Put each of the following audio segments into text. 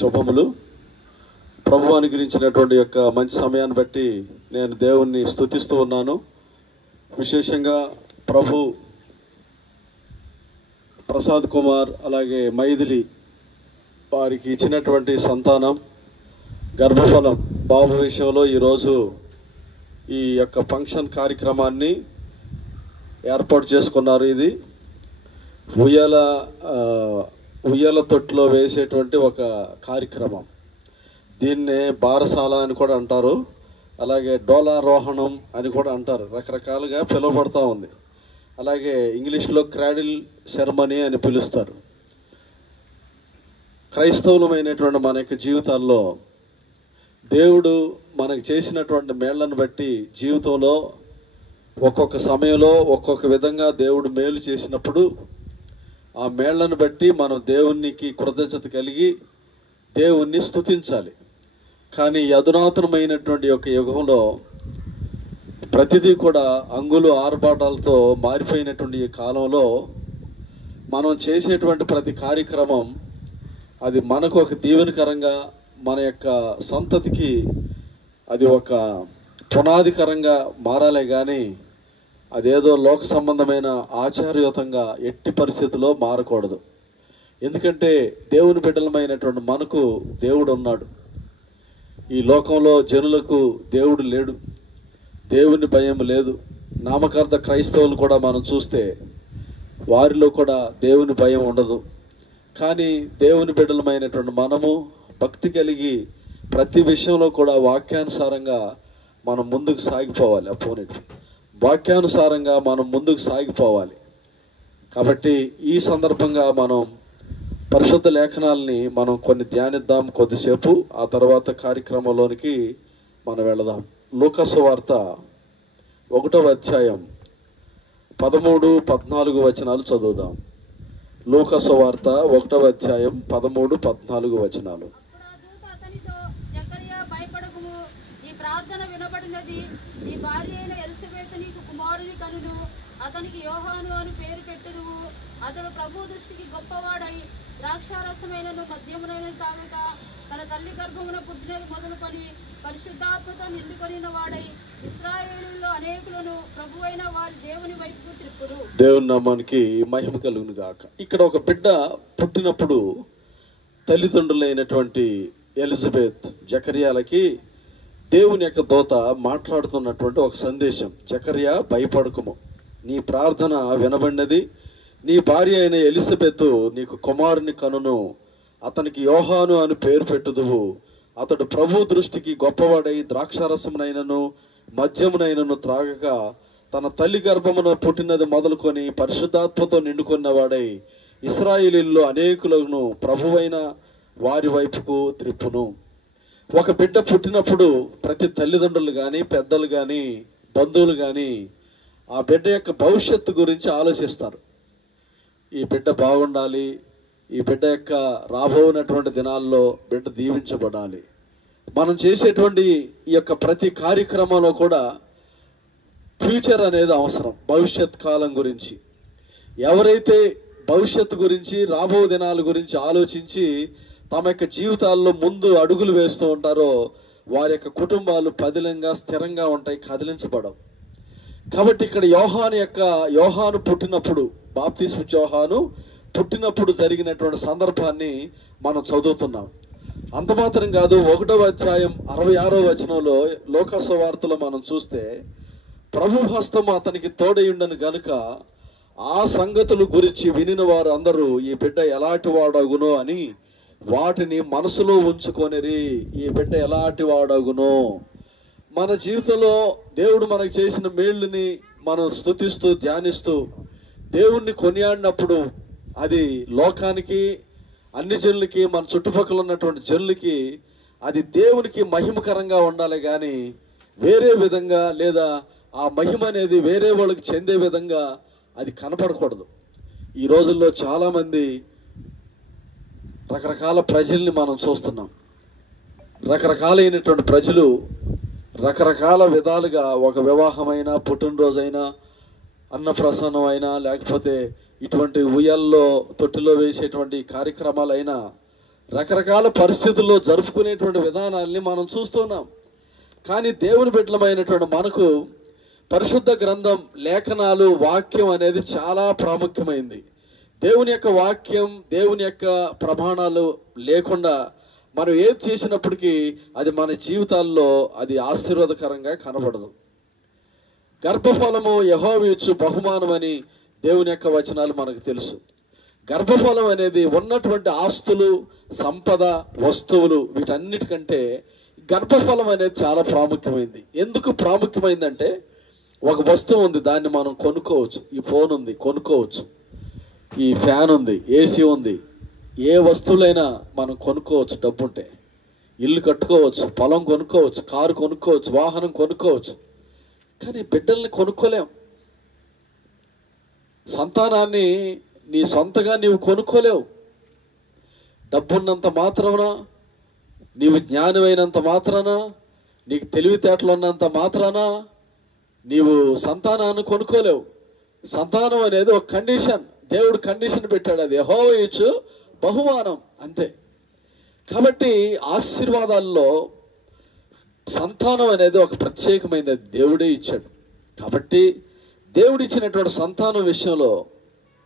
శుభములు. ప్రభు అనుగ్రహించినటువంటి యొక్క మంచి సమయాన్ని బట్టి నేను దేవుణ్ణి స్తుతిస్తూ ఉన్నాను. విశేషంగా ప్రభు ప్రసాద్ కుమార్ అలాగే మైథిలి వారికి ఇచ్చినటువంటి సంతానం గర్భఫలం బాబు విషయంలో ఈరోజు ఈ యొక్క ఫంక్షన్ కార్యక్రమాన్ని ఏర్పాటు చేసుకున్నారు. ఇది ఉయ్యాల తొట్టులో వేసేటువంటి ఒక కార్యక్రమం. దీన్నే బారసాల అని కూడా అంటారు, అలాగే డోలారోహణం అని కూడా అంటారు, రకరకాలుగా పిలువబడుతూ ఉంది. అలాగే ఇంగ్లీష్లో క్రాడిల్ సెరమనీ అని పిలుస్తారు. క్రైస్తవులమైనటువంటి మన యొక్క జీవితాల్లో దేవుడు మనకు చేసినటువంటి మేళ్లను బట్టి జీవితంలో ఒక్కొక్క సమయంలో ఒక్కొక్క విధంగా దేవుడు మేలు చేసినప్పుడు ఆ మేళ్లను బట్టి మనం దేవునికి కృతజ్ఞత కలిగి దేవుణ్ణి స్తుతించాలి. కానీ అధునాతనమైనటువంటి యొక్క యుగంలో ప్రతిదీ కూడా అంగులు ఆర్భాటాలతో మారిపోయినటువంటి ఈ కాలంలో మనం చేసేటువంటి ప్రతి కార్యక్రమం అది మనకు ఒక దీవెనకరంగా, మన యొక్క సంతతికి అది ఒక పునాదికరంగా మారాలే కానీ అదేదో లోక సంబంధమైన ఆచారయుతంగా ఎట్టి పరిస్థితుల్లో మారకూడదు. ఎందుకంటే దేవుని బిడ్డలమైనటువంటి మనకు దేవుడు ఉన్నాడు. ఈ లోకంలో జనులకు దేవుడు లేడు, దేవుని భయం లేదు. నామకార్థ క్రైస్తవులు కూడా మనం చూస్తే వారిలో కూడా దేవుని భయం ఉండదు. కానీ దేవుని బిడ్డలమైనటువంటి మనము భక్తి కలిగి ప్రతి విషయంలో కూడా వాక్యానుసారంగా మనం ముందుకు సాగిపోవాలి. వాక్యానుసారంగా మనం ముందుకు సాగిపోవాలి. కాబట్టి ఈ సందర్భంగా మనం పరిశుద్ధ లేఖనాలని మనం కొన్ని ధ్యానిద్దాం కొద్దిసేపు. ఆ తర్వాత కార్యక్రమంలోనికి మనం వెళదాం. లూకా సువార్త 1వ అధ్యాయం 13-14 వచనాలు చదువుదాం. లూకా సువార్త 1వ అధ్యాయం 13-14 వచనాలు. అతనికి యోహాను అని పేరు పెట్టుదువు. అతడు ప్రభు దృష్టికి గొప్పవాడై ద్రాక్షారసమైనను మద్యమునైన తాగక తన తల్లి గర్భమున పుట్టినది మొదలుకొని పరిశుద్ధాత్మతో నిండుకొనిన వాడై ఇశ్రాయేలులో అనేకులను ప్రభువైన వారి దేవుని వైపుకు త్రిప్పుడు. దేవుని నామానికి మహిమ కలుగును గాక. ఇక్కడ ఒక బిడ్డ పుట్టినప్పుడు తల్లిదండ్రులైనటువంటి ఎలిజబెత్ జకర్యాలకి దేవుని యొక్క దూత మాట్లాడుతున్నటువంటి ఒక సందేశం. జకర్యా, భయపడకుము, నీ ప్రార్థన వినబడినది. నీ భార్య అయిన ఎలిజబెత్ నీకు కుమారుని కనును. అతనికి యోహాను అని పేరు పెట్టుదువు. అతడు ప్రభు దృష్టికి గొప్పవాడై ద్రాక్షారసమునైనను మద్యమునైనను త్రాగక తన తల్లి గర్భమున పుట్టినది మొదలుకొని పరిశుద్ధాత్మతో నిండుకున్నవాడై ఇశ్రాయేలీయుల్లో అనేకులను ప్రభువైన వారి వైపుకు త్రిప్పును. ఒక బిడ్డ పుట్టినప్పుడు ప్రతి తల్లిదండ్రులు కానీ, పెద్దలు కానీ, బంధువులు కానీ ఆ బిడ్డ యొక్క భవిష్యత్తు గురించి ఆలోచిస్తారు. ఈ బిడ్డ బాగుండాలి, ఈ బిడ్డ యొక్క రాబోనటువంటి దినాల్లో బిడ్డ దీవించబడాలి. మనం చేసేటువంటి ఈ యొక్క ప్రతి కార్యక్రమంలో కూడా ఫ్యూచర్ అనేది అవసరం. భవిష్యత్ కాలం గురించి ఎవరైతే భవిష్యత్తు గురించి, రాబో దినాల గురించి ఆలోచించి తమ యొక్క జీవితాల్లో ముందు అడుగులు వేస్తూ ఉంటారో వారి యొక్క కుటుంబాలు పదిలంగా స్థిరంగా ఉంటాయి, కదిలించబడవు. కాబట్టి ఇక్కడ యోహాను పుట్టినప్పుడు, బాప్తిస్మ యోహాను పుట్టినప్పుడు జరిగినటువంటి సందర్భాన్ని మనం చదువుతున్నాం. అంత మాత్రం కాదు, 1వ అధ్యాయం 66వ వచనంలో లూకా సువార్తలో మనం చూస్తే ప్రభు హస్తము అతనికి తోడయుండను గనుక ఆ సంగతుల గురించి వినిన వారు అందరూ ఈ బిడ్డ ఎలాంటి వాడగునో అని వాటిని మనసులో ఉంచుకొనిరి. ఈ బిడ్డ ఎలాంటి వాడగునో. మన జీవితంలో దేవుడు మనకు చేసిన మేళ్ళని మనం స్తుతిస్తూ ధ్యానిస్తూ దేవుణ్ణి కొనియాడినప్పుడు అది లోకానికి, అన్ని జనులకి, మన చుట్టుపక్కల ఉన్నటువంటి జనులకి అది దేవునికి మహిమకరంగా ఉండాలి. కానీ వేరే విధంగా లేదా ఆ మహిమ అనేది వేరే వాళ్ళకి చెందే విధంగా అది కనపడకూడదు. ఈ రోజుల్లో చాలామంది రకరకాల ప్రజల్ని మనం చూస్తున్నాం. రకరకాలైనటువంటి ప్రజలు రకరకాల విధాలుగా ఒక వివాహమైనా, పుట్టినరోజైనా, అన్నప్రసన్నం అయినా, లేకపోతే ఇటువంటి ఉయ్యాల్లో తొట్టిలో వేసేటువంటి కార్యక్రమాలైనా రకరకాల పరిస్థితుల్లో జరుపుకునేటువంటి విధానాల్ని మనం చూస్తున్నాం. కానీ దేవుని బిడ్డలమైనటువంటి మనకు పరిశుద్ధ గ్రంథం, లేఖనాలు, వాక్యం అనేది చాలా ప్రాముఖ్యమైంది. దేవుని యొక్క వాక్యం, దేవుని యొక్క ప్రమాణాలు లేకుండా మనం ఏది చేసినప్పటికీ అది మన జీవితాల్లో అది ఆశీర్వాదకరంగా కనబడదు. గర్భఫలము యెహోవా ఇచ్చు బహుమానం అని దేవుని యొక్క వచనాలు మనకు తెలుసు. గర్భఫలం అనేది ఉన్నటువంటి ఆస్తులు, సంపద, వస్తువులు వీటన్నిటికంటే గర్భఫలం అనేది చాలా ప్రాముఖ్యమైంది. ఎందుకు ప్రాముఖ్యమైందంటే ఒక వస్తువు ఉంది, దాన్ని మనం కొనుక్కోవచ్చు. ఈ ఫోన్ ఉంది, కొనుక్కోవచ్చు. ఈ ఫ్యాన్ ఉంది, ఏసీ ఉంది. ఏ వస్తువులైనా మనం కొనుక్కోవచ్చు డబ్బుంటే. ఇల్లు కట్టుకోవచ్చు, పొలం కొనుక్కోవచ్చు, కారు కొనుక్కోవచ్చు, వాహనం కొనుక్కోవచ్చు. కానీ బిడ్డల్ని కొనుక్కోలేం. సంతానాన్ని నీ సొంతగా నీవు కొనుక్కోలేవు. డబ్బున్నంత మాత్రాన, నీవు జ్ఞానమైనంత మాత్రాన, నీకు తెలివితేటలు ఉన్నంత మాత్రాన నీవు సంతానాన్ని కొనుక్కోలేవు. సంతానం అనేది ఒక కండిషన్. దేవుడు కండిషన్ పెట్టాడు, అది యెహోవా ఇచ్చు బహుమానం, అంతే. కాబట్టి ఆశీర్వాదాల్లో సంతానం అనేది ఒక ప్రత్యేకమైనది, దేవుడే ఇచ్చాడు. కాబట్టి దేవుడు ఇచ్చినటువంటి సంతానం విషయంలో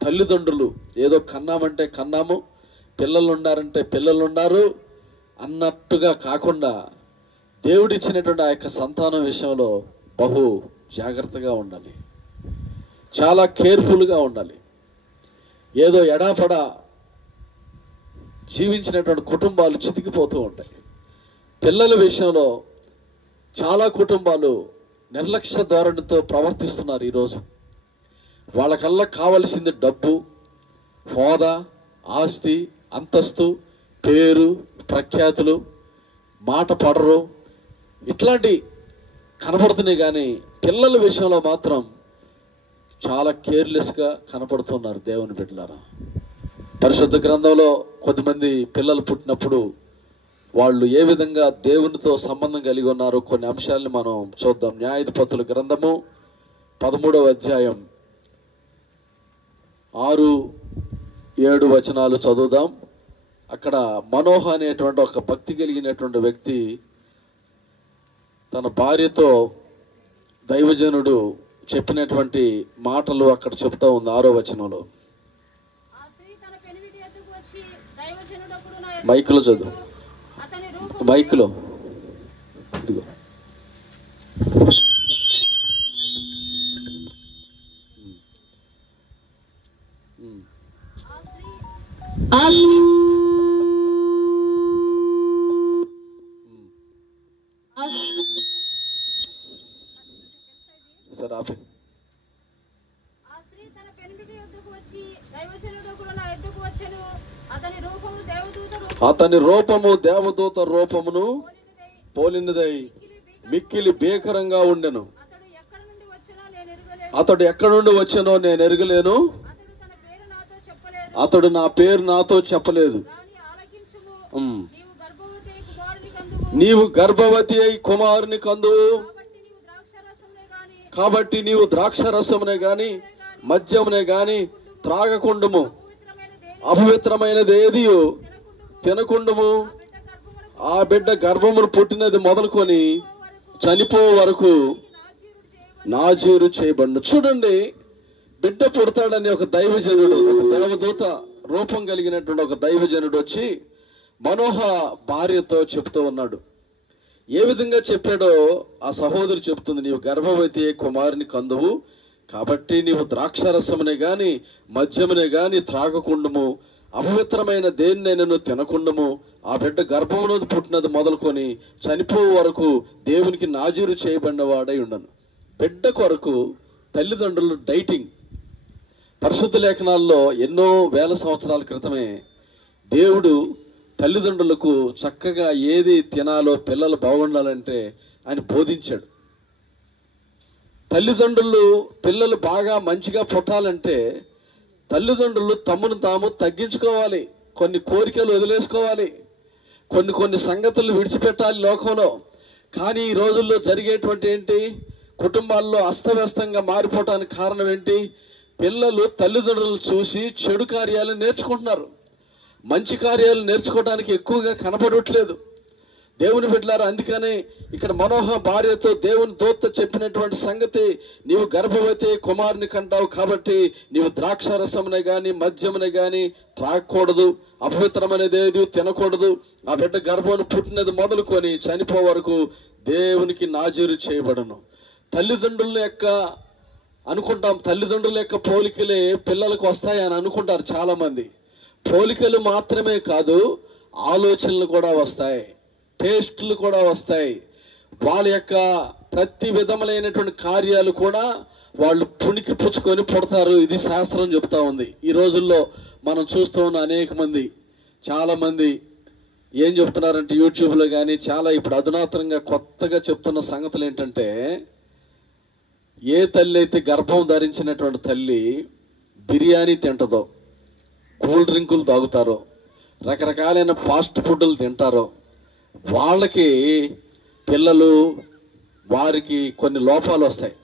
తల్లిదండ్రులు ఏదో కన్నామంటే కన్నాము, పిల్లలు ఉన్నారంటే పిల్లలు ఉన్నారు అన్నట్టుగా కాకుండా దేవుడిచ్చినటువంటి ఆ యొక్క సంతానం విషయంలో బహు జాగ్రత్తగా ఉండాలి, చాలా కేర్ఫుల్గా ఉండాలి. ఏదో ఎడాపడా జీవించినటువంటి కుటుంబాలు చితికిపోతూ ఉంటాయి. పిల్లల విషయంలో చాలా కుటుంబాలు నిర్లక్ష్య ధోరణితో ప్రవర్తిస్తున్నారు ఈరోజు. వాళ్ళకల్లా కావలసింది డబ్బు, హోదా, ఆస్తి, అంతస్తు, పేరు, ప్రఖ్యాతులు, మాట పడరు, ఇట్లాంటి కనపడుతున్నాయి. కానీ పిల్లల విషయంలో మాత్రం చాలా కేర్లెస్గా కనపడుతున్నారు దేవుని బిడ్డలారా. పరిశుద్ధ గ్రంథంలో కొద్దిమంది పిల్లలు పుట్టినప్పుడు వాళ్ళు ఏ విధంగా దేవునితో సంబంధం కలిగి ఉన్నారో కొన్ని అంశాలని మనం చూద్దాం. న్యాయాధిపతుల గ్రంథము 13వ అధ్యాయం 6-7 వచనాలు చదువుదాం. అక్కడ మనోహ అనేటువంటి ఒక భక్తి కలిగినటువంటి వ్యక్తి తన భార్యతో దైవజనుడు చెప్పినటువంటి మాటలు అక్కడ చెప్తా ఉంది 6వ వచనంలో. మైకులో చదువు, మైకులో. ఇదిగో సార్ ఆపే. అతని రూపము దేవదూత రూపమును పోలినదై మిక్కిలి భీకరంగా ఉండెను. అతడు ఎక్కడి నుండి వచ్చానో నేను ఎరగలేను. అతడు నా పేరు నాతో చెప్పలేదు. నీవు గర్భవతి అయి కుమారుని కందువు, కాబట్టి నీవు ద్రాక్షరసమునే గాని మద్యమునే గాని త్రాగకుండుము, అపవిత్రమైనది ఏదియో తినకుండుము. ఆ బిడ్డ గర్భమును పుట్టినది మొదలుకొని చనిపో వరకు నాజీరు చేయబడు. చూడండి, బిడ్డ పుడతాడని ఒక దైవజనుడు, ఒక దేవదూత రూపం కలిగినటువంటి ఒక దైవజనుడు వచ్చి మనోహ భార్యతో చెప్తూ ఉన్నాడు. ఏ విధంగా చెప్పాడో ఆ సహోదరు చెప్తుంది. నీవు గర్భవతి కుమారుని కందువు, కాబట్టి నీవు ద్రాక్షరసమునే గాని మద్యమునే గాని త్రాగకుండము, అపవిత్రమైన దేన్నైనా తినకుండము. ఆ బిడ్డ గర్భమును పుట్టినది మొదలుకొని చనిపో వరకు దేవునికి నాజీరు చేయబడిన వాడై ఉండను. బిడ్డ కొరకు తల్లిదండ్రులు డైటింగ్. పరిశుద్ధ లేఖనాల్లో ఎన్నో వేల సంవత్సరాల క్రితమే దేవుడు తల్లిదండ్రులకు చక్కగా ఏది తినాలో పిల్లలు బాగుండాలంటే ఆయన బోధించాడు. తల్లిదండ్రులు పిల్లలు బాగా మంచిగా పుట్టాలంటే తల్లిదండ్రులు తమను తాము తగ్గించుకోవాలి, కొన్ని కోరికలు వదిలేసుకోవాలి, కొన్ని సంగతులు విడిచిపెట్టాలి లోకంలో. కానీ ఈ రోజుల్లో జరిగేటువంటి ఏంటి, కుటుంబాల్లో అస్తవ్యస్తంగా మారిపోవటానికి కారణం ఏంటి? పిల్లలు తల్లిదండ్రులు చూసి చెడు కార్యాలు నేర్చుకుంటున్నారు. మంచి కార్యాలు నేర్చుకోవడానికి ఎక్కువగా కనబడట్లేదు దేవుని బిడ్డలారా. అందుకనే ఇక్కడ మనోహ భార్యతో దేవుని దూత చెప్పినటువంటి సంగతి, నీవు గర్భవతి కుమారుని కంటావు కాబట్టి నీవు ద్రాక్షారసమునే కానీ మద్యమునే కానీ త్రాగకూడదు, అపవిత్రమనేది ఏది తినకూడదు. ఆ బిడ్డ గర్భం పుట్టినది మొదలుకొని చనిపో వరకు దేవునికి నాజీరు చేయబడను. తల్లిదండ్రుల యొక్క అనుకుంటాం, తల్లిదండ్రుల యొక్క పోలికలే పిల్లలకు వస్తాయని అనుకుంటారు చాలామంది. పోలికలు మాత్రమే కాదు, ఆలోచనలు కూడా వస్తాయి, టేస్టులు కూడా వస్తాయి. వాళ్ళ యొక్క ప్రతి విధములైనటువంటి కార్యాలు కూడా వాళ్ళు పుణికి పుచ్చుకొని పుడతారు. ఇది శాస్త్రం చెప్తా ఉంది. ఈ రోజుల్లో మనం చూస్తూ ఉన్న అనేక మంది, చాలామంది ఏం చెప్తున్నారంటే యూట్యూబ్లో కానీ చాలా ఇప్పుడు అధునాతనంగా కొత్తగా చెప్తున్న సంగతులు ఏంటంటే, ఏ తల్లి అయితే గర్భం ధరించినటువంటి తల్లి బిర్యానీ తింటదో, కూల్ డ్రింకులు తాగుతారో, రకరకాలైన ఫాస్ట్ ఫుడ్లు తింటారో, వాళ్ళకి పిల్లలు వారికి కొన్ని లోపాలు వస్తాయి.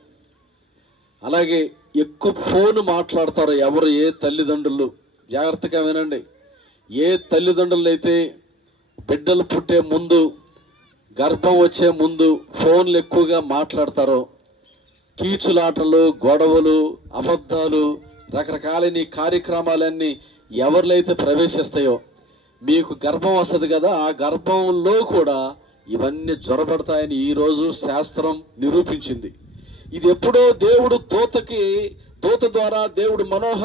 అలాగే ఎక్కువ ఫోన్ మాట్లాడతారో ఎవరు, ఏ తల్లిదండ్రులు జాగ్రత్తగా వినండి. ఏ తల్లిదండ్రులు అయితే బిడ్డలు పుట్టే ముందు, గర్భం వచ్చే ముందు ఫోన్లు ఎక్కువగా మాట్లాడతారో, కీచులాటలు, గొడవలు, అబద్ధాలు, రకరకాలైన కార్యక్రమాలన్నీ ఎవరిలైతే ప్రవేశిస్తాయో, మీకు గర్భం వస్తుంది కదా, ఆ గర్భంలో కూడా ఇవన్నీ జ్వరపడతాయని ఈరోజు శాస్త్రం నిరూపించింది. ఇది ఎప్పుడో దేవుడు దూత ద్వారా దేవుడు మనోహ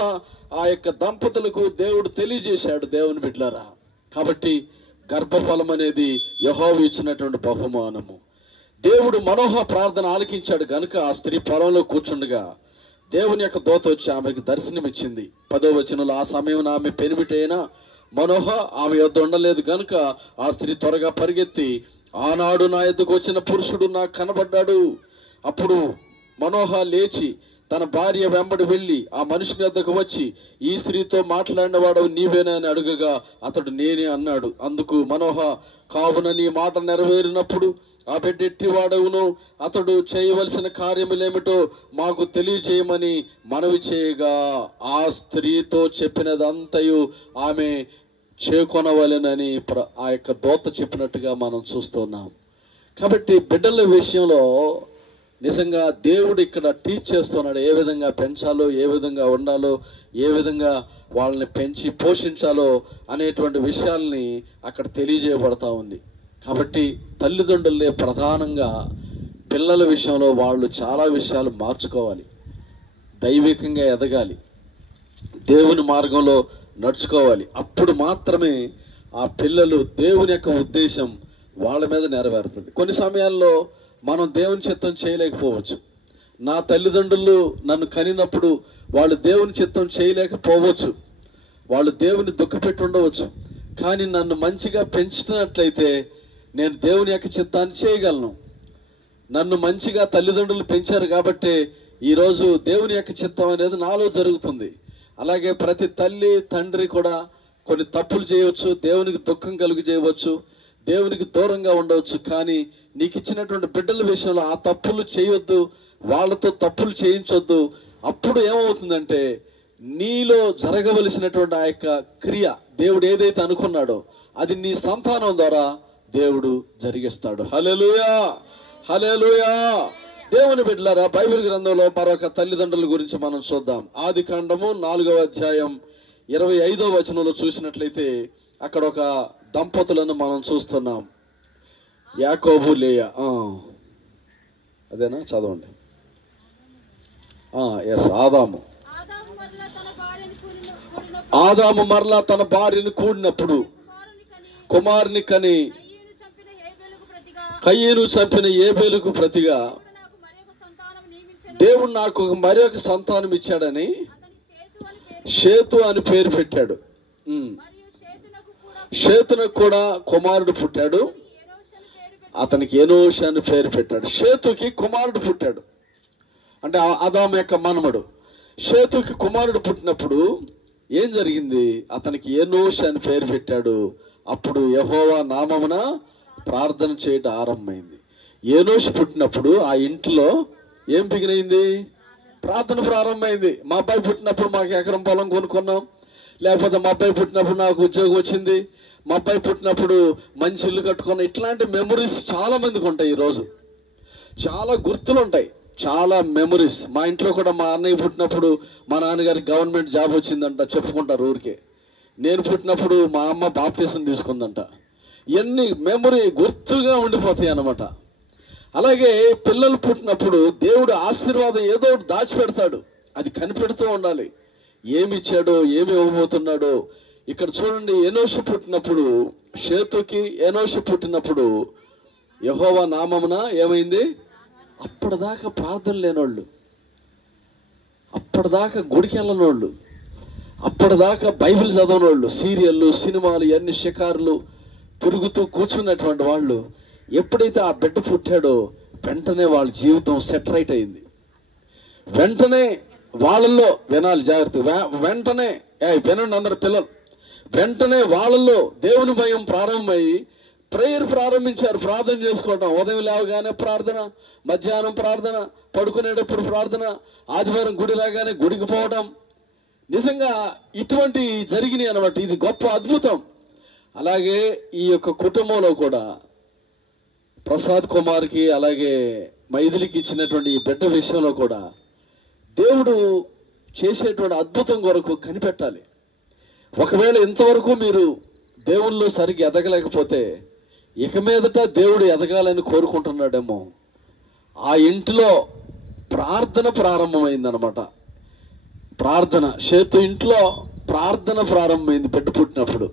ఆ యొక్క దంపతులకు దేవుడు తెలియజేశాడు దేవుని బిడ్డలారా. కాబట్టి గర్భఫలం అనేది యెహోవా ఇచ్చినటువంటి బహుమానము. దేవుడు మనోహ ప్రార్థన ఆలకించాడు గనుక ఆ స్త్రీ పొలంలో కూర్చుండగా దేవుని యొక్క దూత వచ్చి ఆమెకు దర్శనమిచ్చింది. 10వ వచనంలో, ఆ సమయం ఆమె పెనిమిటైన మనోహ ఆమె యొద్ద ఉండలేదు గనుక ఆ స్త్రీ త్వరగా పరిగెత్తి, ఆనాడు నా యొద్దకు వచ్చిన పురుషుడు నాకు కనబడ్డాడు. అప్పుడు మనోహ లేచి తన భార్య వెంబడి వెళ్ళి ఆ మనుషుని యొద్దకు వచ్చి, ఈ స్త్రీతో మాట్లాడినవాడు నీవేనా అని అడుగగా అతడు నేనే అన్నాడు. అందుకు మనోహ, కావున నీ మాట నెరవేరినప్పుడు ఆ బిడ్డ ఎట్టివాడవును, అతడు చేయవలసిన కార్యములేమిటో మాకు తెలియజేయమని మనవి చేయగా ఆ స్త్రీతో చెప్పినదంతయు ఆమె చేకొనవలెనని ఆ యొక్క దూత చెప్పినట్టుగా మనం చూస్తున్నాం. కాబట్టి బిడ్డల విషయంలో నిజంగా దేవుడు ఇక్కడ టీచ్ చేస్తున్నాడు. ఏ విధంగా పెంచాలో, ఏ విధంగా ఉండాలో, ఏ విధంగా వాళ్ళని పెంచి పోషించాలో అనేటువంటి విషయాల్ని అక్కడ తెలియజేయబడతా ఉంది. కాబట్టి తల్లిదండ్రులే ప్రధానంగా పిల్లల విషయంలో వాళ్ళు చాలా విషయాలు మార్చుకోవాలి, దైవికంగా ఎదగాలి, దేవుని మార్గంలో నడుచుకోవాలి. అప్పుడు మాత్రమే ఆ పిల్లలు దేవుని యొక్క ఉద్దేశం వాళ్ళ మీద నెరవేరుతుంది. కొన్ని సమయాల్లో మనం దేవుని చిత్తం చేయలేకపోవచ్చు. నా తల్లిదండ్రులు నన్ను కనినప్పుడు వాళ్ళు దేవుని చిత్తం చేయలేకపోవచ్చు, వాళ్ళు దేవుని దుఃఖపెట్టి ఉండవచ్చు. కానీ నన్ను మంచిగా పెంచినట్లయితే నేను దేవుని యొక్క చిత్తాన్ని చేయగలను. నన్ను మంచిగా తల్లిదండ్రులు పెంచారు కాబట్టి ఈరోజు దేవుని యొక్క చిత్తం అనేది నాలో జరుగుతుంది. అలాగే ప్రతి తల్లి తండ్రి కూడా కొన్ని తప్పులు చేయవచ్చు, దేవునికి దుఃఖం కలుగు చేయవచ్చు, దేవునికి దూరంగా ఉండవచ్చు. కానీ నీకు ఇచ్చినటువంటి బిడ్డల విషయంలో ఆ తప్పులు చేయొద్దు, వాళ్ళతో తప్పులు చేయించొద్దు. అప్పుడు ఏమవుతుందంటే నీలో జరగవలసినటువంటి ఆ యొక్క క్రియ దేవుడు ఏదైతే అనుకున్నాడో అది నీ సంతానం ద్వారా దేవుడు జరిగిస్తాడు. హల్లెలూయా, హల్లెలూయా. దేవుని బిడ్డలారా, బైబిల్ గ్రంథంలో మరొక తల్లిదండ్రుల గురించి మనం చూద్దాం. ఆదికాండము 4వ అధ్యాయం 25వ వచనంలో చూసినట్లయితే అక్కడ ఒక దంపతులను మనం చూస్తున్నాం, యాకోబు లేయా. అదేనా, చదవండి. ఎస్, ఆదాము మరలా తన భార్యను కూడినప్పుడు కుమారుని కని కయీను చంపిన ఏబేలుకు ప్రతిగా దేవుడు నాకు మరి ఒక సంతానం ఇచ్చాడని షేతు అని పేరు పెట్టాడు. షేతునకు కూడా కుమారుడు పుట్టాడు, అతనికి ఎనోష్ అని పేరు పెట్టాడు. షేతుకి కుమారుడు పుట్టాడు, అంటే ఆదాము యొక్క మనమడు. షేతుకి కుమారుడు పుట్టినప్పుడు ఏం జరిగింది? అతనికి ఎనోష్ అని పేరు పెట్టాడు. అప్పుడు యెహోవా నామమున ప్రార్థన చేయడం ఆరంభమైంది. ఎనోష్ పుట్టినప్పుడు ఆ ఇంట్లో ఏం బిగినైంది? ప్రార్థన ప్రారంభమైంది. మా అబ్బాయి పుట్టినప్పుడు మాకు ఎకరం పొలం కొనుక్కున్నాం, లేకపోతే మా అబ్బాయి పుట్టినప్పుడు నాకు ఉద్యోగం వచ్చింది, మా అబ్బాయి పుట్టినప్పుడు మంచి ఇల్లు కట్టుకున్న, ఇట్లాంటి మెమరీస్ చాలా మందికి ఉంటాయి. ఈరోజు చాలా గుర్తులు ఉంటాయి, చాలా మెమరీస్. మా ఇంట్లో కూడా మా అన్నయ్య పుట్టినప్పుడు మా నాన్నగారికి గవర్నమెంట్ జాబ్ వచ్చిందంట చెప్పుకుంటారు ఊరికే. నేను పుట్టినప్పుడు మా అమ్మ బాప్తీసం తీసుకుందంట. ఇవన్నీ మెమరీ గుర్తుగా ఉండిపోతాయి అన్నమాట. అలాగే పిల్లలు పుట్టినప్పుడు దేవుడు ఆశీర్వాదం ఏదో ఒకటి దాచిపెడతాడు, అది కనిపెడుతూ ఉండాలి. ఏమి ఇచ్చాడో, ఏమి ఇవ్వబోతున్నాడో. ఇక్కడ చూడండి, ఎనోషు పుట్టినప్పుడు, షేతుకి ఎనోషు పుట్టినప్పుడు యెహోవా నామమున ఏమైంది? అప్పటిదాకా ప్రార్థన లేనోళ్ళు, అప్పటిదాకా గుడికి వెళ్ళనోళ్ళు, అప్పటిదాకా బైబిల్ చదవనోళ్ళు, సీరియళ్ళు, సినిమాలు, ఇవన్నీ షికారులు తిరుగుతూ కూర్చున్నటువంటి వాళ్ళు ఎప్పుడైతే ఆ బిడ్డ పుట్టాడో వెంటనే వాళ్ళ జీవితం సెట్ రైట్ అయింది. వెంటనే వాళ్ళల్లో వినాలి జాగ్రత్త, వెంటనే వినండి అందరు పిల్లలు, వెంటనే వాళ్ళల్లో దేవుని భయం ప్రారంభమయ్యి ప్రేయర్ ప్రారంభించారు. ప్రార్థన చేసుకోవటం, ఉదయం లేవగానే ప్రార్థన, మధ్యాహ్నం ప్రార్థన, పడుకునేటప్పుడు ప్రార్థన, ఆదివారం గుడి రాగానే గుడికి పోవడం. నిజంగా ఇటువంటి జరిగినాయి అన్నమాట. ఇది గొప్ప అద్భుతం. అలాగే ఈ యొక్క కుటుంబంలో కూడా ప్రసాద్ కుమార్కి అలాగే మైథిలికి ఇచ్చినటువంటి ఈ బిడ్డ విషయంలో కూడా దేవుడు చేసేటువంటి అద్భుతం కొరకు కనిపెట్టాలి. ఒకవేళ ఇంతవరకు మీరు దేవుళ్ళు సరిగ్గా ఎదగలేకపోతే ఇక మీదట దేవుడు ఎదగాలని కోరుకుంటున్నాడేమో. ఆ ఇంటిలో ప్రార్థన ప్రారంభమైందనమాట. ప్రార్థన, షేతు ఇంట్లో ప్రార్థన ప్రారంభమైంది బిడ్డ పుట్టినప్పుడు.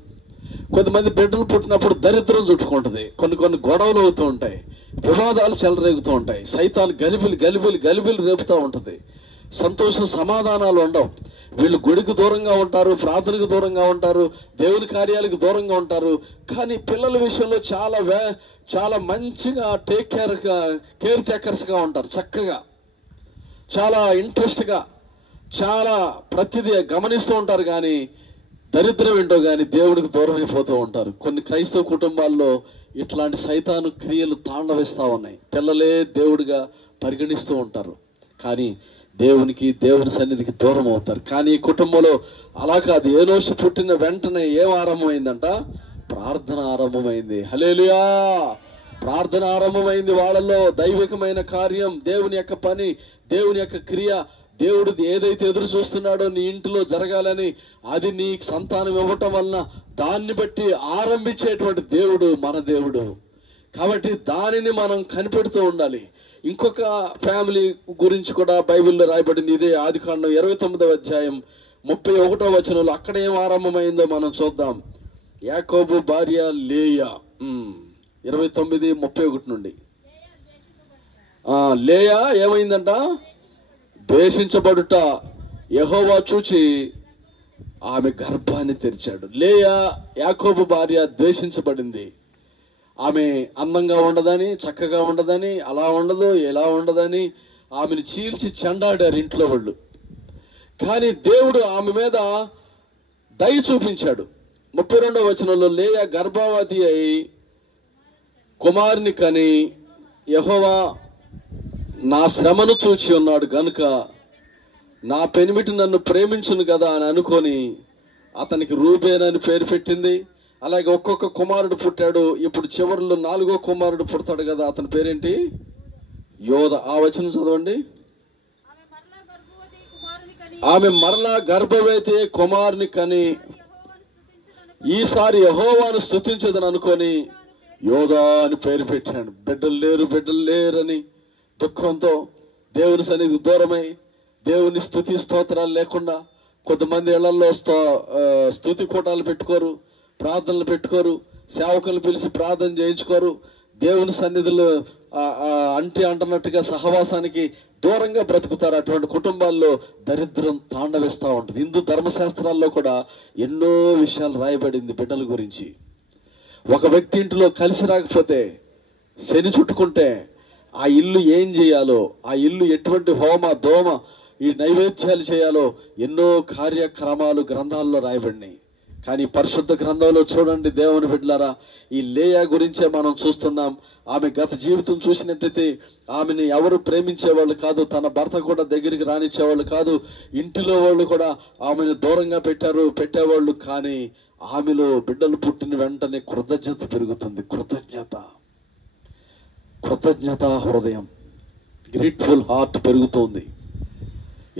కొంతమంది బిడ్డలు పుట్టినప్పుడు దరిద్రం చుట్టుకుంటుంది, కొన్ని గొడవలు అవుతూ ఉంటాయి, వివాదాలు చెలరేగుతూ ఉంటాయి, సైతాన్ గలిబిలి రేపుతూ ఉంటుంది, సంతోషం సమాధానాలు ఉండవు. వీళ్ళు గుడికి దూరంగా ఉంటారు, ప్రార్థనకు దూరంగా ఉంటారు, దేవుని కార్యాలకు దూరంగా ఉంటారు. కానీ పిల్లల విషయంలో చాలా మంచిగా కేర్ టేకర్స్గా ఉంటారు. చక్కగా, చాలా ఇంట్రెస్ట్గా, చాలా ప్రతిదీ గమనిస్తూ ఉంటారు. కానీ దరిద్రం ఏంటో కానీ దేవుడికి దూరం అయిపోతూ ఉంటారు. కొన్ని క్రైస్తవ కుటుంబాల్లో ఇట్లాంటి సైతాను క్రియలు తాండవిస్తూ ఉన్నాయి. పిల్లలే దేవుడిగా పరిగణిస్తూ ఉంటారు, కానీ దేవుని సన్నిధికి దూరం అవుతారు. కానీ ఈ కుటుంబంలో అలా కాదు. ఎనోషు పుట్టిన వెంటనే ఏం ఆరంభమైందంట? ప్రార్థన ఆరంభమైంది. హల్లెలూయా! ప్రార్థన ఆరంభమైంది. వాళ్ళలో దైవికమైన కార్యం, దేవుని యొక్క పని, దేవుని యొక్క క్రియ, దేవుడు ఏదైతే ఎదురు చూస్తున్నాడో నీ ఇంటిలో జరగాలని, అది నీ సంతానం ఇవ్వటం వలన దాన్ని బట్టి ఆరంభించేటువంటి దేవుడు మన దేవుడు. కాబట్టి దానిని మనం కనిపెడుతూ ఉండాలి. ఇంకొక ఫ్యామిలీ గురించి కూడా బైబిల్లో రాయబడింది. ఇదే ఆదికాండం 29వ అధ్యాయం 31వ వచనంలో. అక్కడ ఏం ఆరంభమైందో మనం చూద్దాం. యాకోబు భార్య లేయా, 29:31 నుండి. లేయా ఏమైందంట? ద్వేషించబడుట యెహోవా చూచి ఆమె గర్భాన్ని తెరిచాడు. లేయా యాకోబు భార్య ద్వేషించబడింది. ఆమె అందంగా ఉండదని, చక్కగా ఉండదని, అలా ఉండదు ఎలా ఉండదని ఆమెను చీల్చి చెండాడారు ఇంట్లో వాళ్ళు. కానీ దేవుడు ఆమె మీద దయ చూపించాడు. 32వ వచనంలో లేయా గర్భవతి అయి కుమారుని కని, యెహోవా నా శ్రమను చూచి ఉన్నాడు గనుక నా పెనిమిటి నన్ను ప్రేమించును కదా అని అనుకొని అతనికి రూబేన్ అని పేరు పెట్టింది. అలాగే ఒక్కొక్క కుమారుడు పుట్టాడు. ఇప్పుడు చివరిలో 4వ కుమారుడు పుడతాడు కదా, అతని పేరేంటి? యోధ. ఆ వచనం చదవండి. ఆమె మరలా గర్భవతి కుమారుని కని ఈసారి యెహోవాను స్తుతించదని అనుకొని యోధా అని పేరు పెట్టాడు. బిడ్డలు లేరని దుఃఖంతో దేవుని సన్నిధికి దూరమై, దేవుని స్తుతి స్తోత్రాలు లేకుండా, కొంతమంది ఇళ్లలో స్తుతి కూటాలు పెట్టుకోరు, ప్రార్థనలు పెట్టుకోరు, సేవకులను పిలిచి ప్రార్థన చేయించుకోరు, దేవుని సన్నిధిలో అంటున్నట్టుగా సహవాసానికి దూరంగా బ్రతుకుతారు. అటువంటి కుటుంబాల్లో దరిద్రం తాండవిస్తూ ఉంటుంది. హిందూ ధర్మశాస్త్రాల్లో కూడా ఎన్నో విషయాలు రాయబడింది బిడ్డల గురించి. ఒక వ్యక్తి ఇంటిలో కలిసి రాకపోతే, శని చుట్టుకుంటే ఆ ఇల్లు ఏం చేయాలో, ఆ ఇల్లు ఎటువంటి హోమ దోమ ఈ నైవేద్యాలు చేయాలో ఎన్నో కార్యక్రమాలు గ్రంథాల్లో రాయబడినాయి. కానీ పరిశుద్ధ గ్రంథంలో చూడండి దేవుని బిడ్డలారా, ఈ లేయా గురించే మనం చూస్తున్నాం. ఆమె గత జీవితం చూసినట్టయితే ఆమెను ఎవరు ప్రేమించేవాళ్ళు కాదు, తన భర్త కూడా దగ్గరికి రానిచ్చేవాళ్ళు కాదు, ఇంటిలో వాళ్ళు కూడా ఆమెను దూరంగా పెట్టేవాళ్ళు. కానీ ఆమెలో బిడ్డలు పుట్టిన వెంటనే కృతజ్ఞత పెరుగుతుంది. కృతజ్ఞత హృదయం, గ్రేట్ఫుల్ హార్ట్ పెరుగుతుంది.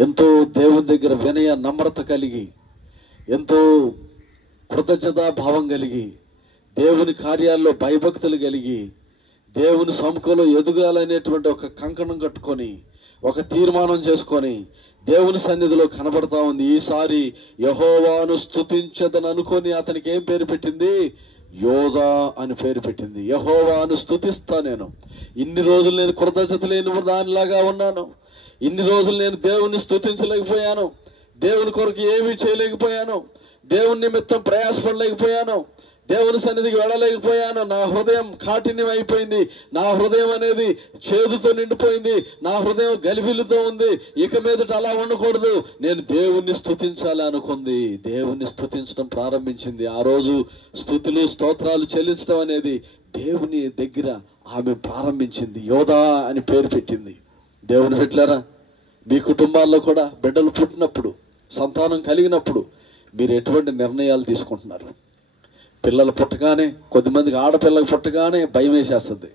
ఎంతో దేవుని దగ్గర వినయ నమ్రత కలిగి, ఎంతో కృతజ్ఞతా భావం కలిగి, దేవుని కార్యాల్లో భయభక్తులు కలిగి, దేవుని సముఖంలో ఎదుగాలనేటువంటి ఒక కంకణం కట్టుకొని, ఒక తీర్మానం చేసుకొని దేవుని సన్నిధిలో కనబడతా ఉంది. ఈసారి యెహోవాను స్తుతించదని అనుకొని అతనికి ఏం పేరు పెట్టింది? యోధా అని పేరు పెట్టింది. యెహోవాను స్తుతిస్తా. నేను ఇన్ని రోజులు నేను కృతజ్ఞత లేని దానిలాగా ఉన్నాను. ఇన్ని రోజులు నేను దేవుణ్ణి స్తుతించలేకపోయాను, దేవుని కొరకు ఏమీ చేయలేకపోయాను, దేవుని నిమిత్తం ప్రయాసపడలేకపోయాను, దేవుని సన్నిధికి వెళ్ళలేకపోయాను. నా హృదయం కాఠిన్యం అయిపోయింది, నా హృదయం అనేది చేదుతో నిండిపోయింది, నా హృదయం గలిబిలితో ఉంది. ఇక మీదట అలా ఉండకూడదు, నేను దేవుణ్ణి స్తుతించాలి అనుకుంది. దేవుణ్ణి స్తుతించడం ప్రారంభించింది. ఆ రోజు స్తుతులు స్తోత్రాలు చెల్లించడం అనేది దేవుని దగ్గర ఆమె ప్రారంభించింది. యోధా అని పేరు పెట్టింది. దేవుని బిడ్డలారా, మీ కుటుంబాల్లో కూడా బిడ్డలు పుట్టినప్పుడు, సంతానం కలిగినప్పుడు మీరు ఎటువంటి నిర్ణయాలు తీసుకుంటున్నారు? పిల్లలు పుట్టగానే, కొద్దిమందికి ఆడపిల్లకి పుట్టగానే భయం వేసేస్తుంది.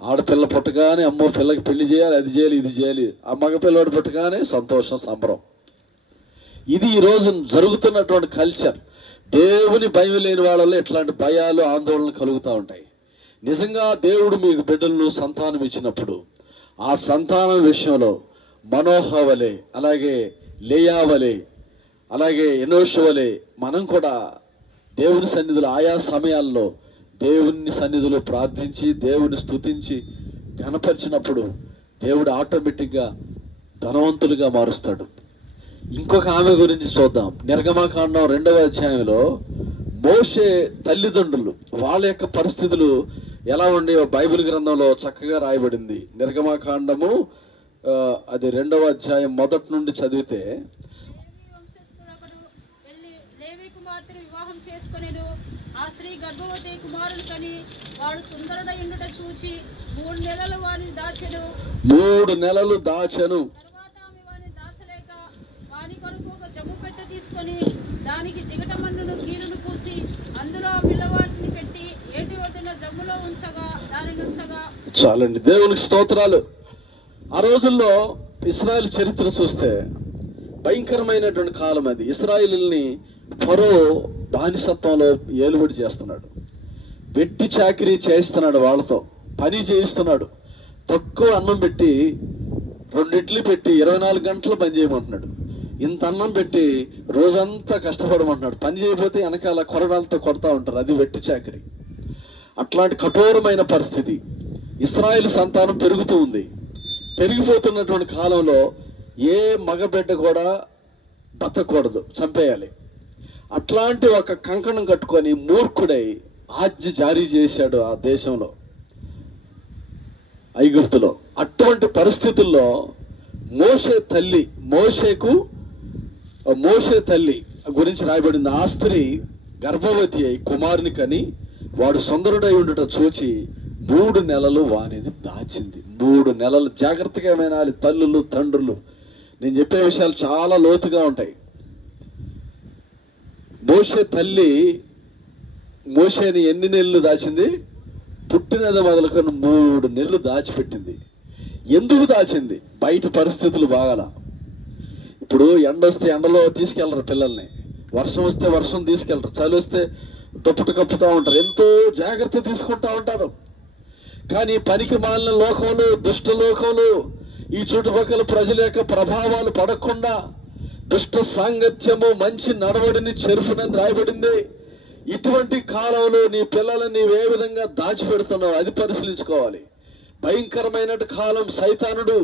ఆడపిల్ల పుట్టగానే అమ్మో పిల్లకి పెళ్లి చేయాలి, అది చేయాలి, ఇది చేయాలి. ఆ మగపిల్లవాడు పుట్టగానే సంతోషం, సంబరం. ఇది ఈరోజు జరుగుతున్నటువంటి కల్చర్. దేవుని భయం లేని వాళ్ళలో ఇట్లాంటి భయాలు, ఆందోళనలు కలుగుతూ ఉంటాయి. నిజంగా దేవుడు మీకు బిడ్డలను సంతానం ఇచ్చినప్పుడు ఆ సంతానం విషయంలో మనోహ వలె, అలాగే లేయా వలె, అలాగే ఎనోష వలె మనం కూడా దేవుని సన్నిధిలో ఆయా సమయాల్లో దేవుని సన్నిధిలో ప్రార్థించి, దేవుని స్తుతించి ఘనపరిచినప్పుడు దేవుడు ఆటోమేటిక్గా ధనవంతులుగా మారుస్తాడు. ఇంకొక ఆమె గురించి చూద్దాం. నిర్గమకాండం 2వ అధ్యాయంలో మోషే తల్లిదండ్రులు వాళ్ళ యొక్క పరిస్థితులు ఎలా ఉండేవో బైబిల్ గ్రంథంలో చక్కగా రాయబడింది. నిర్గమకాండము అది 2వ అధ్యాయం మొదటి నుండి చదివితే, వివాహం చేసుకొనెను. ఆ స్త్రీ గర్భవతి కుమారుని కని వాడు సుందరుడైయుండుట చూచి 3 నెలలు వాని దాచెను. 3 నెలలు దాచెను. తర్వాత ఆమె వాని దాచలేక వాని కొరకు ఒక జమ్ము పెట్టె తీసుకొని దానికి జిగటమన్నును కీలును పూసి అందులో పిల్లవాడిని పెట్టి ఏటి ఒడ్డున జమ్ములో దానిని ఉంచగా. చాలండి, దేవునికి స్తోత్రాలు. ఆ రోజుల్లో ఇశ్రాయేలు చరిత్ర చూస్తే భయంకరమైనటువంటి కాలం అది. ఇశ్రాయేలుని ఫరో బానిసత్వంలో ఏలుబడి చేస్తున్నాడు, వెట్టి చాకిరీ చేయిస్తున్నాడు, వాళ్ళతో పని చేయిస్తున్నాడు. తక్కువ అన్నం పెట్టి 2 ఇడ్లీ పెట్టి 24 గంటలు పని చేయమంటున్నాడు. ఇంత అన్నం పెట్టి రోజంతా కష్టపడమంటున్నాడు. పని చేయకపోతే వెనకాల కొరడాలతో కొడతా ఉంటారు. అది వెట్టి చాకిరీ. అట్లాంటి కఠోరమైన పరిస్థితి. ఇశ్రాయేలు సంతానం పెరుగుతూ ఉంది. పెరిగిపోతున్నటువంటి కాలంలో ఏ మగబిడ్డ కూడా బతకూడదు, చంపేయాలి. అట్లాంటి ఒక కంకణం కట్టుకొని మూర్ఖుడై ఆజ్ఞ జారీ చేశాడు ఆ దేశంలో, ఐగుప్తులో. అటువంటి పరిస్థితుల్లో మోషే తల్లి గురించి రాయబడింది. ఆ స్త్రీ గర్భవతి అయి కుమారుని కని వాడు సుందరుడై ఉండట చూచి 3 నెలలు వానిని దాచింది. 3 నెలలు. జాగ్రత్తగా వినాలి తల్లులు, తండ్రులు. నేను చెప్పే విషయాలు చాలా లోతుగా ఉంటాయి. మోషే తల్లి మోషేని ఎన్ని నెలలు దాచింది? పుట్టినది మొదలుకొని 3 నెలలు దాచిపెట్టింది. ఎందుకు దాచింది? బయట పరిస్థితులు బాగాల. ఇప్పుడు ఎండ వస్తే ఎండలో తీసుకెళ్ళరు పిల్లల్ని, వర్షం వస్తే వర్షం తీసుకెళ్ళరు, చలి వస్తే దుప్పటి కప్పుతూ ఉంటారు, ఎంతో జాగ్రత్త తీసుకుంటూ ఉంటారు. కానీ పనికి మాలిన లోకంలో, దుష్ట లోకంలో, ఈ చుట్టుపక్కల ప్రజల యొక్క ప్రభావాలు పడకుండా దుష్ట సాంగత్యము మంచి నడవడిని చెరుపునని రాయబడింది. ఇటువంటి కాలంలో నీ పిల్లలను నీవు ఏ విధంగా దాచిపెడుతున్నావు అది పరిశీలించుకోవాలి. భయంకరమైన కాలం. సైతానుడు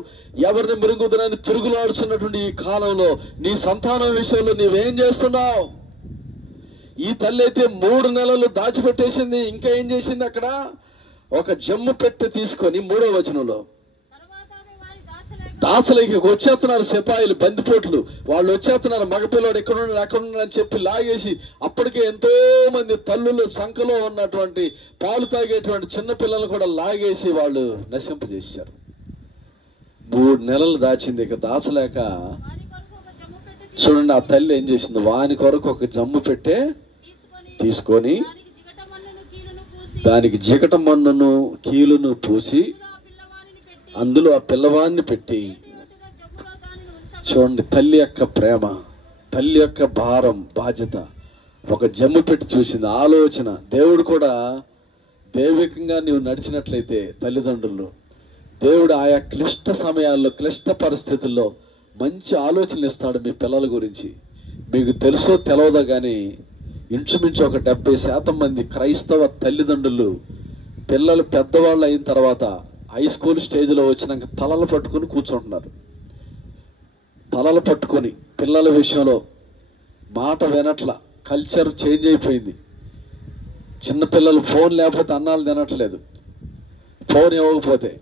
ఎవరిని మిరుగుదనని తిరుగులాడుచున్నటువంటి ఈ కాలంలో నీ సంతానం విషయంలో నీవేం చేస్తున్నావు? ఈ తల్లి అయితే 3 నెలలు దాచిపెట్టేసింది. ఇంకా ఏం చేసింది? అక్కడ ఒక జమ్ము పెట్టె తీసుకొని 3వ వచనంలో దాసలకి వచ్చేస్తున్నారు సిపాయిలు, బందిపోట్లు, వాళ్ళు వచ్చేస్తున్నారు. మగపిల్లవాడు ఎక్కడున్నాడు అక్కడున్నాడు అని చెప్పి లాగేసి అప్పటికే ఎంతో మంది తల్లులు సంఖలో ఉన్నటువంటి పాలు తాగేటువంటి చిన్నపిల్లలు కూడా లాగేసి వాళ్ళు నశింపజేశారు. 3 నెలలు దాచింది. ఇక దాచలేక చూడండి ఆ తల్లి ఏం చేసింది, వాని కొరకు ఒక జమ్ము పెట్టే తీసుకొని దానికి జిగట మన్నును కీలును పూసి అందులో ఆ పిల్లవాడిని పెట్టి, చూడండి తల్లి యొక్క ప్రేమ, తల్లి యొక్క భారం, బాధ్యత, ఒక జమ్ము పెట్టి చూసింది. ఆలోచన. దేవుడు కూడా దైవికంగా నీవు నడిచినట్లయితే తల్లిదండ్రులు, దేవుడు ఆయా క్లిష్ట సమయాల్లో, క్లిష్ట పరిస్థితుల్లో మంచి ఆలోచనలు ఇస్తాడు మీ పిల్లల గురించి. మీకు తెలుసో తెలవదో కానీ ఇంచుమించు ఒక 70% మంది క్రైస్తవ తల్లిదండ్రులు పిల్లలు పెద్దవాళ్ళు అయిన తర్వాత హై స్కూల్ స్టేజ్లో వచ్చినాక తలలు పట్టుకొని కూర్చుంటున్నారు. తలలు పట్టుకొని పిల్లల విషయంలో మాట వినట్ల. కల్చర్ చేంజ్ అయిపోయింది. చిన్నపిల్లలు ఫోన్ లేకపోతే అన్నాలు తినట్లేదు. ఫోన్ ఇవ్వకపోతే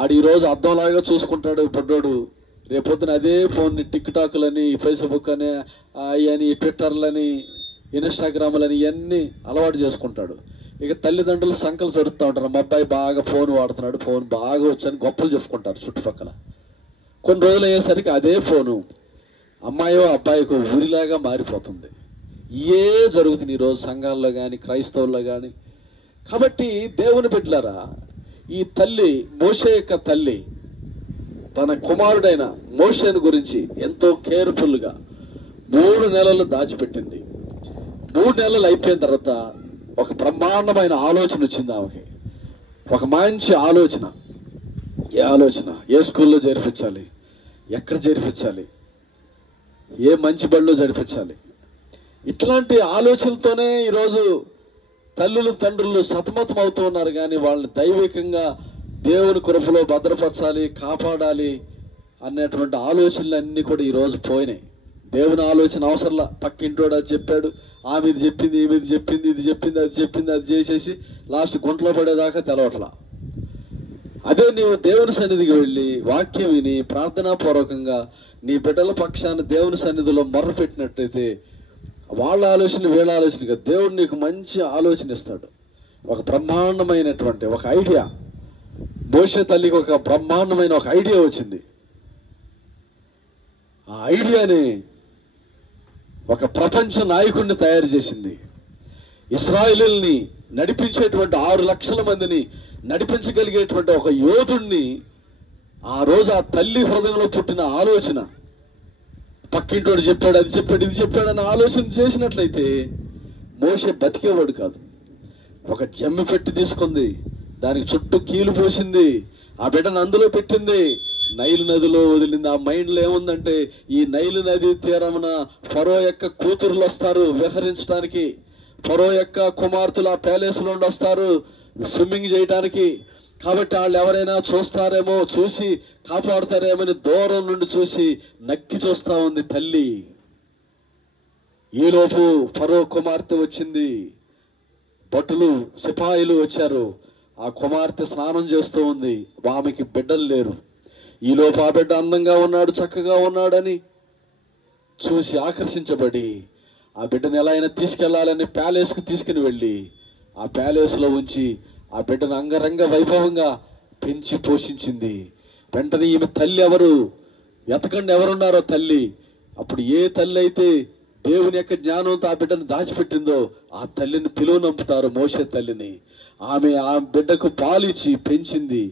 ఆడు ఈరోజు అద్దంలాగా చూసుకుంటాడు బుడ్డోడు, రేపొద్దున అదే ఫోన్ని టిక్ టాక్లని, ఫేస్బుక్ అని, అని ట్విట్టర్లని, ఇన్స్టాగ్రామ్లని ఇవన్నీ అలవాటు చేసుకుంటాడు. ఇక తల్లిదండ్రులు సంకలు జరుపుతూ ఉంటారు, మా అబ్బాయి బాగా ఫోన్ వాడుతున్నాడు, ఫోన్ బాగా వచ్చని గొప్పలు చెప్పుకుంటారు చుట్టుపక్కల. కొన్ని రోజులు అయ్యేసరికి అదే ఫోను అమ్మాయో అబ్బాయికో ఊరిలాగా మారిపోతుంది. ఇయే జరుగుతుంది ఈరోజు సంఘాల్లో కానీ క్రైస్తవుల్లో కానీ. కాబట్టి దేవుని బిడ్డలారా, ఈ తల్లి, మోషే యొక్క తల్లి, తన కుమారుడైన మోషేను గురించి ఎంతో కేర్ఫుల్గా 3 నెలలు దాచిపెట్టింది. 3 నెలలు అయిపోయిన తర్వాత ఒక బ్రహ్మాండమైన ఆలోచన వచ్చింది ఆమెకి. ఒక మంచి ఆలోచన. ఏ ఆలోచన? ఏ స్కూల్లో చేర్పించాలి, ఎక్కడ చేర్పించాలి, ఏ మంచి బడిలో చేర్పించాలి. ఇట్లాంటి ఆలోచనలతోనే ఈరోజు తల్లులు తండ్రులు సతమతం అవుతూ ఉన్నారు. కానీ వాళ్ళని దైవికంగా దేవుని కృపలో భద్రపరచాలి, కాపాడాలి అనేటువంటి ఆలోచనలన్నీ కూడా ఈరోజు పోయినాయి. దేవుని ఆలోచన అవసరంలా. పక్కింటోడు అది చెప్పాడు, ఆమె ఇది చెప్పింది, ఈమె ఇది చెప్పింది, ఇది చెప్పింది, అది చెప్పింది, అది చేసేసి లాస్ట్ గుంటలో పడేదాకా తెలవట్లా. అదే నీవు దేవుని సన్నిధికి వెళ్ళి వాక్యం విని ప్రార్థనాపూర్వకంగా నీ బిడ్డల పక్షాన దేవుని సన్నిధిలో మొర్ర పెట్టినట్టయితే వాళ్ళ ఆలోచన వీళ్ళ ఆలోచనగా దేవుడు నీకు మంచి ఆలోచన ఇస్తాడు. ఒక బ్రహ్మాండమైనటువంటి ఒక ఐడియా. మోషే తల్లికి ఒక బ్రహ్మాండమైన ఒక ఐడియా వచ్చింది. ఆ ఐడియాని ఒక ప్రపంచ నాయకుడిని తయారు చేసింది. ఇశ్రాయేలుల్ని నడిపించేటువంటి 6 లక్షల మందిని నడిపించగలిగేటువంటి ఒక యోధుడిని ఆ రోజు ఆ తల్లి హృదయంలో పుట్టిన ఆలోచన, పక్కింటోడు చెప్పాడు, అది చెప్పాడు, ఇది చెప్పాడు అని ఆలోచన చేసినట్లయితే మోషే బతికేవాడు కాదు. ఒక జమ్మి పెట్టి తీసుకుంది, దానికి చుట్టూ కీలు పోసింది, ఆ బిడ్డను అందులో పెట్టింది, నైలు నదిలో వదిలింది. ఆ మైండ్లో ఏముందంటే ఈ నైలు నది తీరమున ఫరో యొక్క కూతురులు వస్తారు విహరించడానికి, ఫరో యొక్క కుమార్తెలు ఆ ప్యాలెస్లో నుండి వస్తారు స్విమ్మింగ్ చేయడానికి. కాబట్టి వాళ్ళు ఎవరైనా చూస్తారేమో, చూసి కాపాడుతారేమని దూరం నుండి చూసి నక్కి చూస్తా ఉంది తల్లి. ఈలోపు ఫరో కుమార్తె వచ్చింది, భటులు సిపాయిలు వచ్చారు. ఆ కుమార్తె స్నానం చేస్తూ ఉంది, ఆమెకి బిడ్డలు లేరు. ఈలోపు ఆ బిడ్డ అందంగా ఉన్నాడు, చక్కగా ఉన్నాడని చూసి ఆకర్షించబడి ఆ బిడ్డను ఎలా అయినా తీసుకెళ్లాలని ప్యాలెస్కి తీసుకుని వెళ్ళి ఆ ప్యాలెస్లో ఉంచి ఆ బిడ్డను అంగరంగ వైభవంగా పెంచి పోషించింది. వెంటనే ఈమె తల్లి ఎవరు వెతకండి, ఎవరున్నారో తల్లి. అప్పుడు ఏ తల్లి అయితే దేవుని యొక్క జ్ఞానంతో ఆ బిడ్డను దాచిపెట్టిందో ఆ తల్లిని పిలువనంపుతారు, మోషే తల్లిని. ఆమె ఆ బిడ్డకు పాలిచ్చి పెంచింది.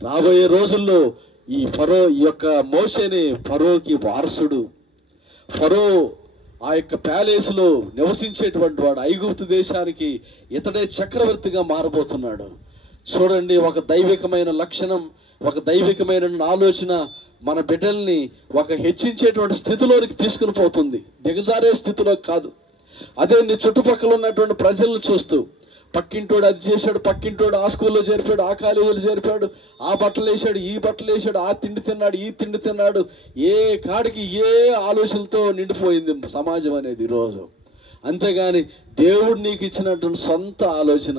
రాబోయే రోజుల్లో ఈ ఫరో ఈ యొక్క మోషేని ఫరోకి వారసుడు. ఫరో ఆ యొక్క ప్యాలెస్లో నివసించేటువంటి వాడు. ఐగుప్తు దేశానికి ఇతడే చక్రవర్తిగా మారబోతున్నాడు. చూడండి, ఒక దైవికమైన లక్షణం, ఒక దైవికమైన ఆలోచన మన బిడ్డల్ని ఒక హెచ్చించేటువంటి స్థితిలోనికి తీసుకుని పోతుంది, దిగజారే స్థితిలో కాదు. అదే నీ చుట్టుపక్కల ఉన్నటువంటి ప్రజలను చూస్తూ పక్కింటోడు అది చేశాడు, పక్కింటోడు ఆ స్కూల్లో చేరిపాడు, ఆ కాలేజీలో చేరిపాడు, ఆ బట్టలు వేసాడు, ఈ బట్టలు వేసాడు, ఆ తిండి తిన్నాడు, ఈ తిండి తిన్నాడు, ఏ కాడికి ఏ ఆలోచనలతో నిండిపోయింది సమాజం అనేది ఈరోజు. అంతేగాని దేవుడు నీకు ఇచ్చినటువంటి సొంత ఆలోచన,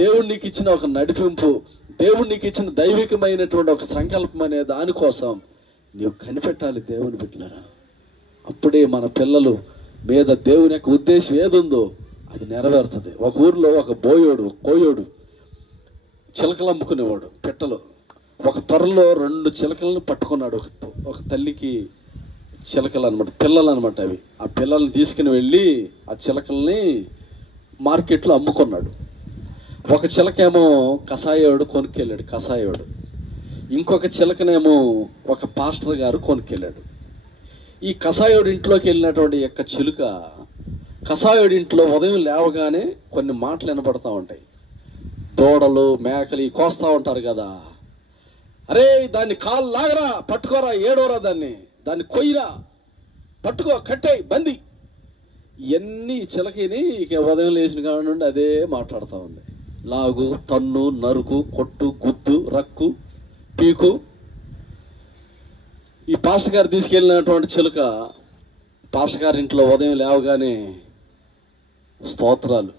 దేవుడు నీకు ఇచ్చిన ఒక నడిపింపు, దేవుడు నీకు ఇచ్చిన దైవికమైనటువంటి ఒక సంకల్పం అనే దానికోసం నీవు కనిపెట్టాలి దేవుని బిడ్డలారా. అప్పుడే మన పిల్లలు మీద దేవుని యొక్క ఉద్దేశం ఏదుందో అది నెరవేరుతుంది. ఒక ఊరిలో ఒక కోయోడు చిలకలు అమ్ముకునేవాడు. పిట్టలు ఒక త్వరలో 2 చిలకలను పట్టుకున్నాడు. ఒక తల్లికి చిలకలు అనమాట, పిల్లలు అనమాట అవి. ఆ పిల్లల్ని తీసుకుని వెళ్ళి ఆ చిలకల్ని మార్కెట్లో అమ్ముకున్నాడు. ఒక చిలకేమో కషాయోడు కొనుక్కెళ్ళాడు, కషాయోడు. ఇంకొక చిలకనేమో ఒక పాస్టర్ గారు కొనుక్కెళ్ళాడు. ఈ కషాయోడి ఇంట్లోకి వెళ్ళినటువంటి యొక్క చిలుక కషాయోడి ఇంట్లో ఉదయం లేవగానే కొన్ని మాటలు వినపడతా ఉంటాయి. దూడలు మేకలు కోస్తూ ఉంటారు కదా, అరే దాన్ని కాలు లాగరా, పట్టుకోరా, ఏడోరా, దాన్ని కొయ్యరా, పట్టుకో, కట్టేయి, బంది. ఇవన్నీ చిలకని ఇక ఉదయం లేచిన కాడ నుండి అదే మాట్లాడుతూ ఉంది. లాగు, తన్ను, నరుకు, కొట్టు, గుద్దు, రక్కు, పీకు. ఈ పాస్టర్ గారు తీసుకెళ్ళినటువంటి చిలుక పాస్టర్ గారి ఇంట్లో ఉదయం లేవగానే స్తోత్రాలు,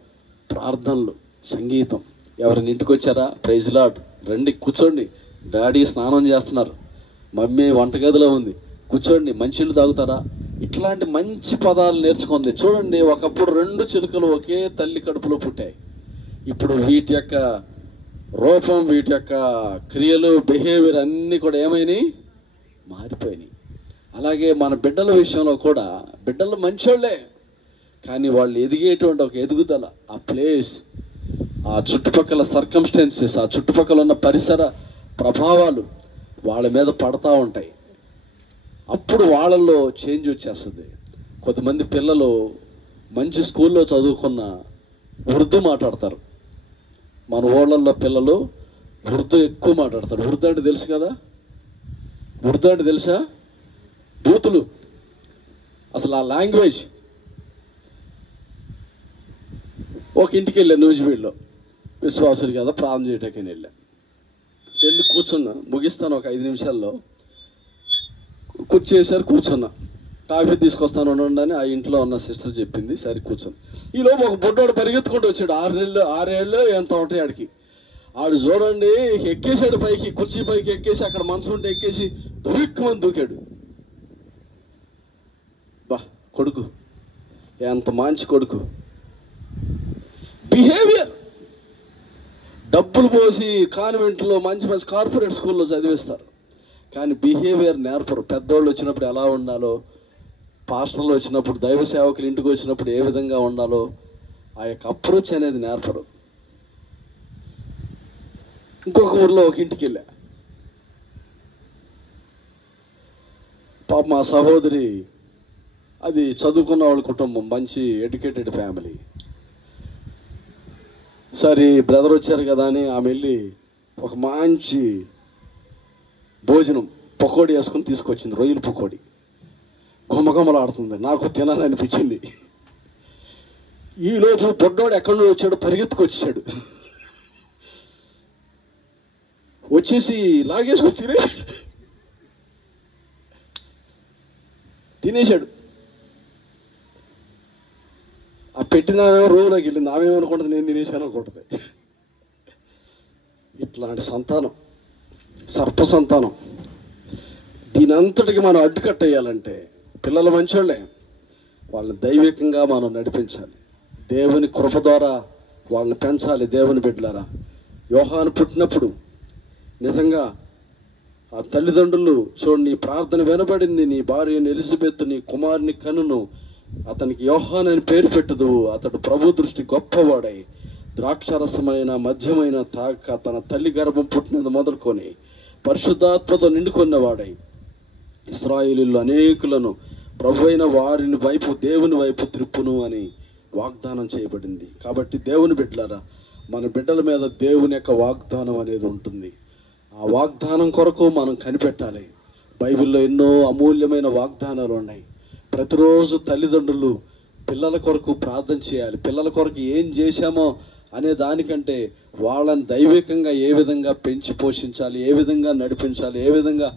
ప్రార్థనలు, సంగీతం. ఎవరైనా ఇంటికి వచ్చారా, ప్రైజ్ లార్డ్, రండి కూర్చోండి, డాడీ స్నానం చేస్తున్నారు, మమ్మీ వంటగదిలో ఉంది, కూర్చోండి, మంచినీళ్ళు తాగుతారా, ఇట్లాంటి మంచి పదాలు నేర్చుకుంది. చూడండి, ఒకప్పుడు 2 చిలుకలు ఒకే తల్లి కడుపులో పుట్టాయి. ఇప్పుడు వీటి యొక్క రూపం, వీటి యొక్క క్రియలు, బిహేవియర్ అన్నీ కూడా ఏమైనాయి, మారిపోయినాయి. అలాగే మన బిడ్డల విషయంలో కూడా బిడ్డలు మంచోళ్ళే, కానీ వాళ్ళు ఎదిగేటువంటి ఒక ఎదుగుదల, ఆ ప్లేస్, ఆ చుట్టుపక్కల సర్కమ్స్టెన్సెస్, ఆ చుట్టుపక్కల ఉన్న పరిసర ప్రభావాలు వాళ్ళ మీద పడతా ఉంటాయి. అప్పుడు వాళ్ళల్లో చేంజ్ వచ్చేస్తుంది. కొంతమంది పిల్లలు మంచి స్కూల్లో చదువుకున్న ఉర్దూ మాట్లాడతారు. మన ఊళ్ళల్లో పిల్లలు ఉర్దూ ఎక్కువ మాట్లాడతారు. ఉర్దూ అంటే తెలుసు కదా, ఉర్దూ అంటే తెలుసా, బూతులు. అసలు ఆ లాంగ్వేజ్. ఒక ఇంటికి వెళ్ళా, నూజివీడులో, విశ్వాసులు కదా, ప్రార్థన చేయటానికి వెళ్ళి కూర్చున్నా. ముగిస్తాను ఒక 5 నిమిషాల్లో. కూర్చేసారు, కూర్చున్నా. కాఫీ తీసుకొస్తాను ఉండండి ఆ ఇంట్లో ఉన్న సిస్టర్ చెప్పింది. సరే కూర్చొని ఈలోపు ఒక బొడ్డోడు పరిగెత్తుకుంటూ వచ్చాడు. 6 ఏళ్ళు ఎంత ఉంటాయి ఆడికి. ఆడు చూడండి ఎక్కేసాడు పైకి, కుర్చీ పైకి ఎక్కేసి, అక్కడ మనసు ఉంటే ఎక్కేసి దొరిక్కమని దూకాడు. బా కొడుకు, ఎంత మంచి కొడుకు. బిహేవియర్. డబ్బులు పోసి కాన్వెంట్లో మంచి మంచి కార్పొరేట్ స్కూల్లో చదివిస్తారు, కానీ బిహేవియర్ నేర్పరు. పెద్దోళ్ళు వచ్చినప్పుడు ఎలా ఉండాలో, పాస్టర్లు వచ్చినప్పుడు, దైవ సేవకులు ఇంటికి వచ్చినప్పుడు ఏ విధంగా ఉండాలో, ఆ యొక్క అప్రోచ్ అనేది నేర్పరు. ఇంకొక ఊర్లో ఒక ఇంటికి వెళ్ళా. పాప మా సహోదరి, అది చదువుకున్న వాళ్ళ కుటుంబం, మంచి ఎడ్యుకేటెడ్ ఫ్యామిలీ. సరే బ్రదర్ వచ్చారు కదా అని ఆమె వెళ్ళి ఒక మంచి భోజనం పకోడీ వేసుకొని తీసుకొచ్చింది. రొయ్యల పకోడీ గుమగుమలాడుతుంది. నాకు తినాలనిపించింది. ఈలోపు బొడ్డోడు ఎక్కడి నుండి వచ్చాడు, పరిగెత్తుకొచ్చాడు. వచ్చేసి లాగేసుకొని తినేశాడు. ఆ పెట్టిన రోగులోకి వెళ్ళింది. ఆమె ఏమనుకుంటుంది, నేను తినేశాను అనుకుంటుంది. ఇట్లాంటి సంతానం, సర్ప సంతానం. దీని అంతటికి మనం అడ్డుకట్టేయాలంటే పిల్లలు మంచోళ్ళే, వాళ్ళని దైవికంగా మనం నడిపించాలి. దేవుని కృప ద్వారా వాళ్ళని పెంచాలి. దేవుని బిడ్డలారా, యోహాను పుట్టినప్పుడు నిజంగా ఆ తల్లిదండ్రులు చూడండి, నీ ప్రార్థన వినబడింది, నీ భార్యను ఎలిజబెత్, నీ కుమారుని కనును, అతనికి యోహాను అని పేరు పెట్టదు, అతడు ప్రభు దృష్టి గొప్పవాడై ద్రాక్షరసమైన మద్యమైన తాక తన తల్లి గర్భం పుట్టినది మొదలుకొని పరిశుద్ధాత్మతో నిండుకొన్నవాడై ఇశ్రాయేలీయులు అనేకులను ప్రభు అయిన వారిని వైపు, దేవుని వైపు త్రిప్పును అని వాగ్దానం చేయబడింది. కాబట్టి దేవుని బిడ్డలారా, మన బిడ్డల మీద దేవుని యొక్క వాగ్దానం అనేది ఉంటుంది. ఆ వాగ్దానం కొరకు మనం కనిపెట్టాలి. బైబిల్లో ఎన్నో అమూల్యమైన వాగ్దానాలు ఉన్నాయి. ప్రతిరోజు తల్లిదండ్రులు పిల్లల కొరకు ప్రార్థన చేయాలి. పిల్లల కొరకు ఏం చేశామో అనే దానికంటే వాళ్ళని దైవికంగా ఏ విధంగా పెంచి పోషించాలి, ఏ విధంగా నడిపించాలి, ఏ విధంగా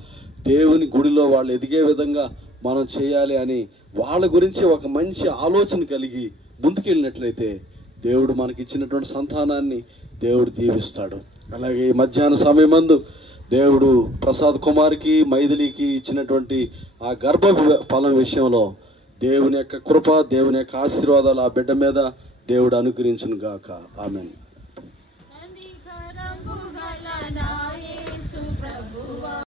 దేవుని గుడిలో వాళ్ళు ఎదిగే విధంగా మనం చేయాలి అని వాళ్ళ గురించి ఒక మంచి ఆలోచన కలిగి ముందుకెళ్ళినట్లయితే దేవుడు మనకి ఇచ్చినటువంటి సంతానాన్ని దేవుడు దీవిస్తాడు. అలాగే ఈ మధ్యాహ్న సమయమందు దేవుడు ప్రసాద్ కుమార్కి మైథిలికి ఇచ్చినటువంటి ఆ గర్భ ఫలం విషయంలో దేవుని యొక్క కృప, దేవుని యొక్క ఆశీర్వాదాలు ఆ బిడ్డ మీద దేవుడు అనుగ్రహించును గాక. ఆమెన్.